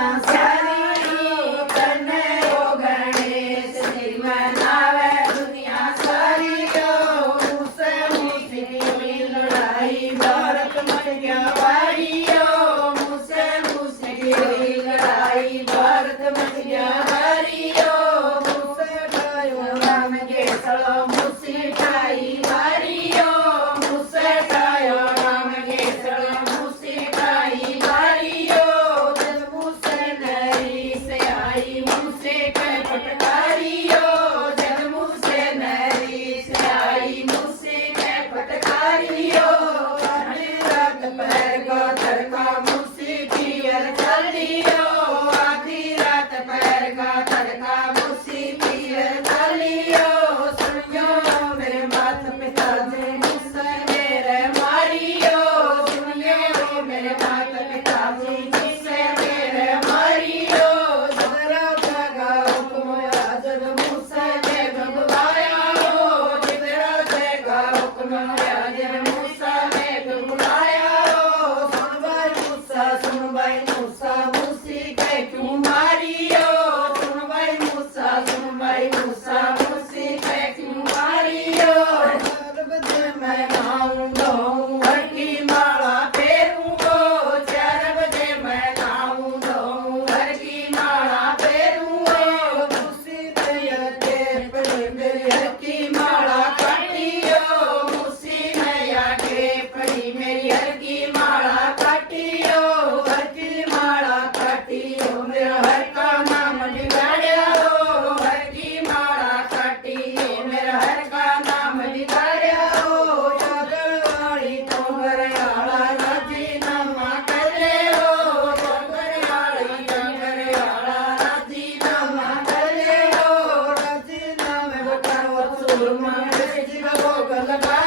दुनिया सारी करने ओ गणेश तेरी मनावे दुनिया सारी मुझसे मुझसे की लड़ाई भारत मच गया भारी मुझसे मुझसे की लड़ाई भारत मच गया भारी मुझसे ठायो राम के सड़ो मुझसे ठाई भारी मुझसे ठायो राम के सड़ो मुझसे ठाई भारी जब मुझसे नरी से आई मुझसे कह फटकारी जब मुझसे नरी से आई मुझसे कह फटकारी आधी रात पैर को तड़का मुझसे पियर चल दियो आधी रात पैर का तड़का मुझसे पियर चल लियो सुनियो मेरे माता पिता जी मुझसे मेरे मारियो सुनियो मेरे माता पिता जी मुझसे मेरे मारियो जरा जगा हुक्म जब मुझसे जग बुलाया जरा जगा हुक्म जब मुझसे जग बुलाया सुन भाई मूसा मुझसे कह क्यों मारियो सुन भाई मूसा मुझसे कह क्यों मारियो 4 बजे मैं नहाऊंगा हर की माला फेरूंगा 4 बजे मैं नहाऊंगा हर की माला फेरूंगा मुझसे के पड़े मेरी हर की माला काटियो मुझसे नया के पड़ी मेरी हर की माला काटियो हर की माला काटियो मेरा हर का नाम बिगाड़ियो हर की माला काटियो मेरा हर का नाम बिगाड़ियो जगरवाड़ी तो घरयाला राजीनामा कर ले जगरवाड़ी घरयाला राजीनामा कर ले राजीनामे बता सूरमा जीवा को लगा